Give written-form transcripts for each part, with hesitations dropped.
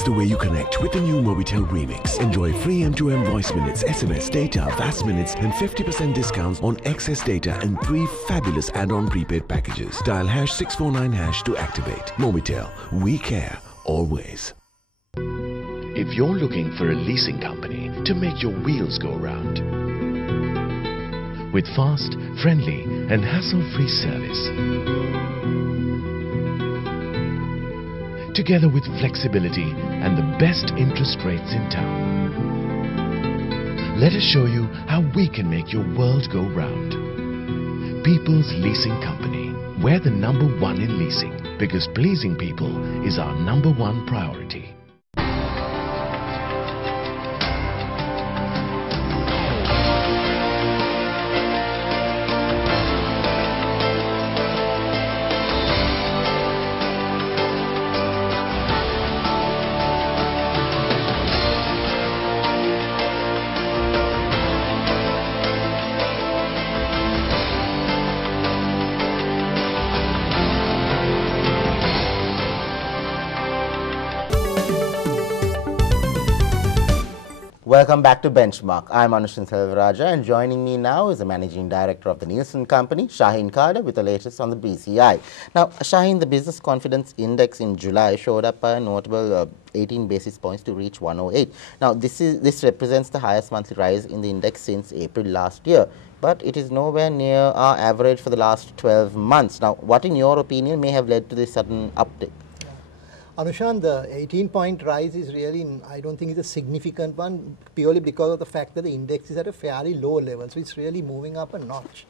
Remix the way you connect with the new Mobitel Remix. Enjoy free M2M voice minutes, SMS, data, VAS minutes and 50% discounts on excess data and 3 fabulous add-on prepaid packages. Dial #649# to activate. Mobitel, we care always. If you're looking for a leasing company to make your wheels go round, with fast, friendly and hassle-free service, together with flexibility and the best interest rates in town, let us show you how we can make your world go round. People's Leasing Company. We're the #1 in leasing because pleasing people is our #1 priority. Welcome back to Benchmark. I'm Anushin Selvaraja, and joining me now is the Managing Director of the Nielsen Company, Shaheen Cader, with the latest on the BCI. Now, Shaheen, the Business Confidence Index in July showed up by a notable 18 basis points to reach 108. Now, this represents the highest monthly rise in the index since April last year, but it is nowhere near our average for the last 12 months. Now, what in your opinion may have led to this sudden uptick? Anushan, the 18-point rise is really, I don't think it's a significant one, purely because of the fact that the index is at a fairly low level. So it's really moving up a notch.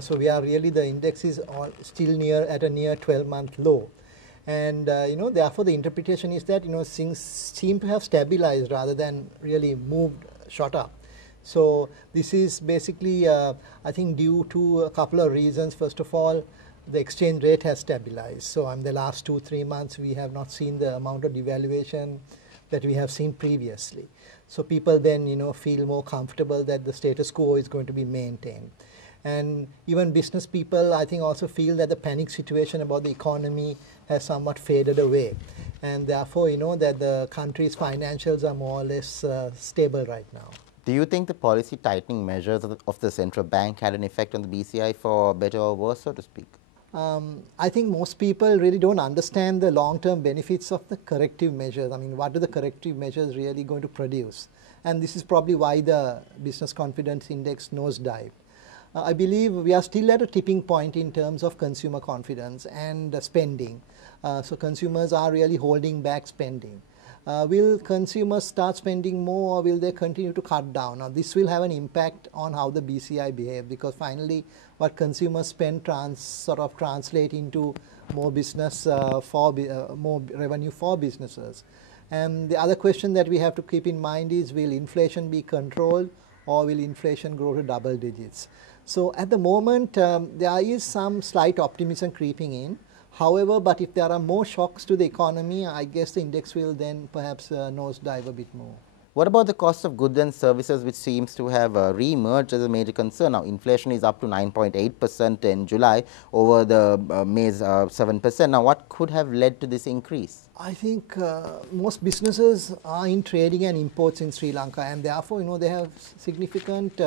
So we are really, the index is still at a near 12-month low. And, therefore the interpretation is that, things seem to have stabilized rather than really shot up. So this is basically, I think, due to a couple of reasons. First of all, the exchange rate has stabilized. So in the last 2-3 months, we have not seen the amount of devaluation that we have seen previously. So people then, feel more comfortable that the status quo is going to be maintained. And even business people, I think, also feel that the panic situation about the economy has somewhat faded away. And therefore, that the country's financials are more or less stable right now. Do you think the policy tightening measures of the central bank had an effect on the BCI for better or worse, so to speak? I think most people really don't understand the long-term benefits of the corrective measures. I mean, what are the corrective measures really going to produce? And this is probably why the Business Confidence Index nosedived. I believe we are still at a tipping point in terms of consumer confidence and spending. So consumers are really holding back spending. Will consumers start spending more, or will they continue to cut down? Now, this will have an impact on how the BCI behaves, because finally what consumers spend sort of translate into more business, more revenue for businesses. And the other question that we have to keep in mind is, will inflation be controlled, or will inflation grow to double digits? So at the moment, there is some slight optimism creeping in. However, but if there are more shocks to the economy, I guess the index will then perhaps nosedive a bit more. What about the cost of goods and services, which seems to have re-emerged as a major concern? Now, inflation is up to 9.8% in July over the May's 7%. Now, what could have led to this increase? I think most businesses are in trading and imports in Sri Lanka, and therefore, they have significant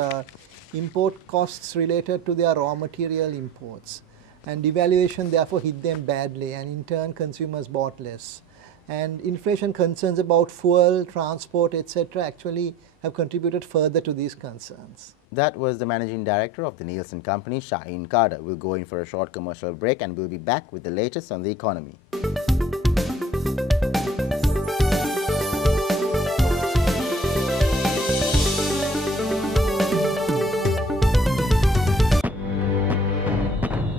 import costs related to their raw material imports. And devaluation therefore hit them badly, and in turn consumers bought less. And inflation concerns about fuel, transport, etc. actually have contributed further to these concerns. That was the Managing Director of the Nielsen Company, Shaheen Cader. We'll go in for a short commercial break and we'll be back with the latest on the economy.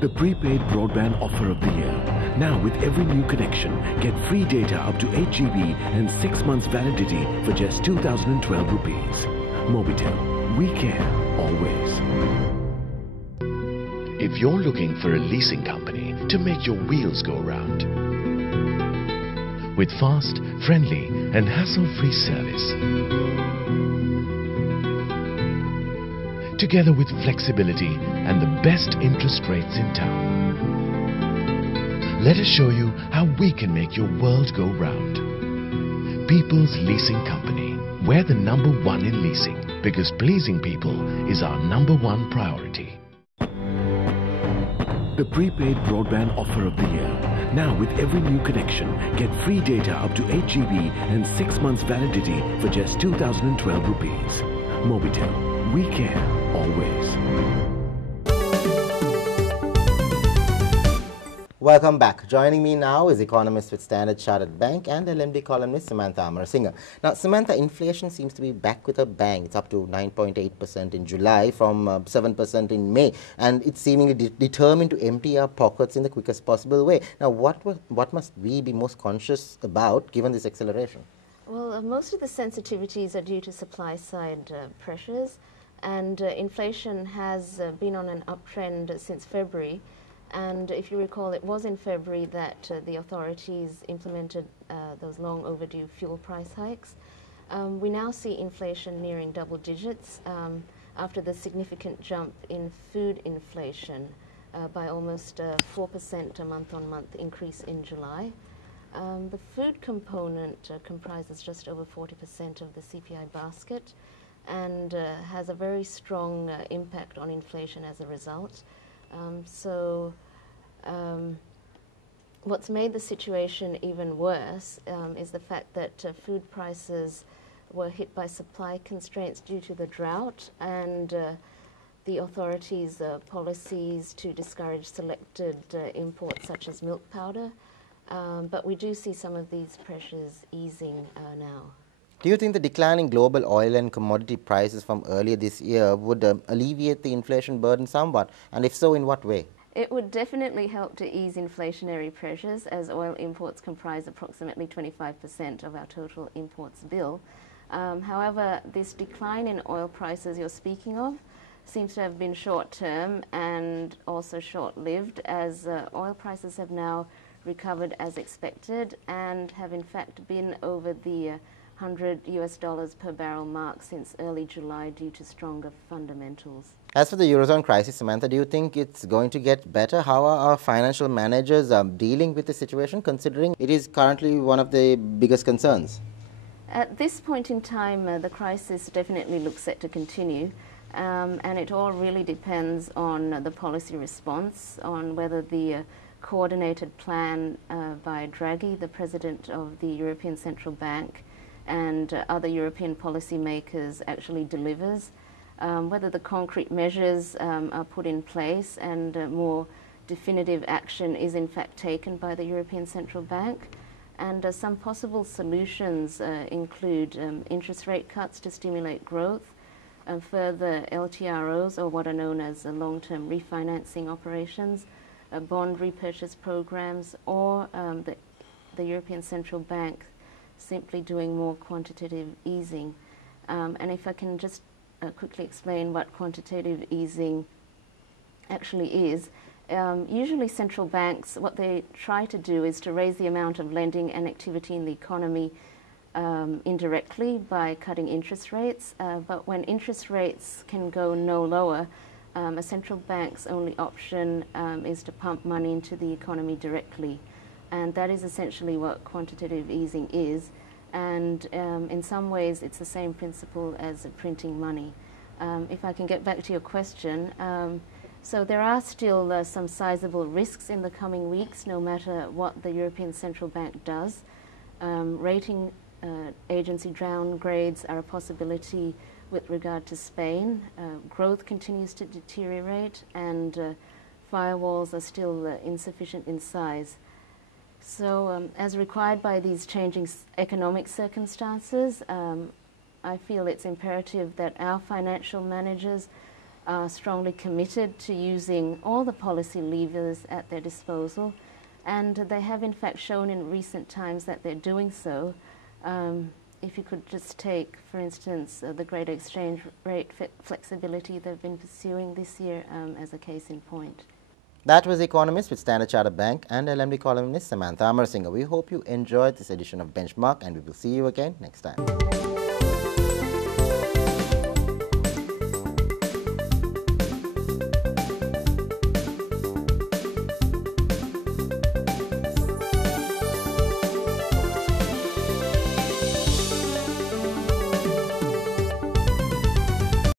The prepaid broadband offer of the year. Now with every new connection, get free data up to 8 GB and 6 months validity for just 2,012 rupees. Mobitel, we care always. If you're looking for a leasing company to make your wheels go round, with fast, friendly and hassle-free service, together with flexibility and the best interest rates in town, let us show you how we can make your world go round. People's Leasing Company. We're the #1 in leasing because pleasing people is our #1 priority. The prepaid broadband offer of the year. Now with every new connection, get free data up to 8 GB and 6 months validity for just 2012 rupees. Mobitel, we care always. Welcome back. Joining me now is economist with Standard Chartered Bank and LMD columnist Samantha Amerasinghe. Now, Samantha, inflation seems to be back with a bang. It's up to 9.8% in July from 7% in May, and it's seemingly determined to empty our pockets in the quickest possible way. Now, what must we be most conscious about given this acceleration? Well, most of the sensitivities are due to supply-side pressures, and inflation has been on an uptrend since February. And if you recall, it was in February that the authorities implemented those long overdue fuel price hikes. We now see inflation nearing double digits after the significant jump in food inflation by almost 4% a month-on-month increase in July. The food component comprises just over 40% of the CPI basket and has a very strong impact on inflation as a result. What's made the situation even worse is the fact that food prices were hit by supply constraints due to the drought and the authorities' policies to discourage selected imports such as milk powder. But we do see some of these pressures easing now. Do you think the decline in global oil and commodity prices from earlier this year would alleviate the inflation burden somewhat? And if so, in what way? It would definitely help to ease inflationary pressures, as oil imports comprise approximately 25% of our total imports bill. However, this decline in oil prices you're speaking of seems to have been short-term and also short-lived, as oil prices have now recovered as expected and have in fact been over the $100 per barrel mark since early July due to stronger fundamentals. As for the Eurozone crisis, Samantha, do you think it's going to get better? How are our financial managers dealing with the situation, considering it is currently one of the biggest concerns? At this point in time, the crisis definitely looks set to continue, and it all really depends on the policy response, on whether the coordinated plan by Draghi, the president of the European Central Bank, and other European policymakers actually delivers, whether the concrete measures are put in place and more definitive action is in fact taken by the European Central Bank. And some possible solutions include interest rate cuts to stimulate growth, further LTROs, or what are known as long-term refinancing operations, bond repurchase programs, or the European Central Bank simply doing more quantitative easing. And if I can just quickly explain what quantitative easing actually is. Usually central banks, what they try to do is to raise the amount of lending and activity in the economy indirectly by cutting interest rates. But when interest rates can go no lower, a central bank's only option is to pump money into the economy directly. And that is essentially what quantitative easing is. And in some ways, it's the same principle as printing money. If I can get back to your question, so there are still some sizable risks in the coming weeks, no matter what the European Central Bank does. Rating agency downgrades are a possibility with regard to Spain. Growth continues to deteriorate, and firewalls are still insufficient in size. So as required by these changing economic circumstances, I feel it's imperative that our financial managers are strongly committed to using all the policy levers at their disposal, and they have in fact shown in recent times that they're doing so. If you could just take, for instance, the greater exchange rate flexibility they've been pursuing this year as a case in point. That was economist with Standard Chartered Bank and LMD columnist Samantha Amerasinghe. We hope you enjoyed this edition of Benchmark, and we will see you again next time.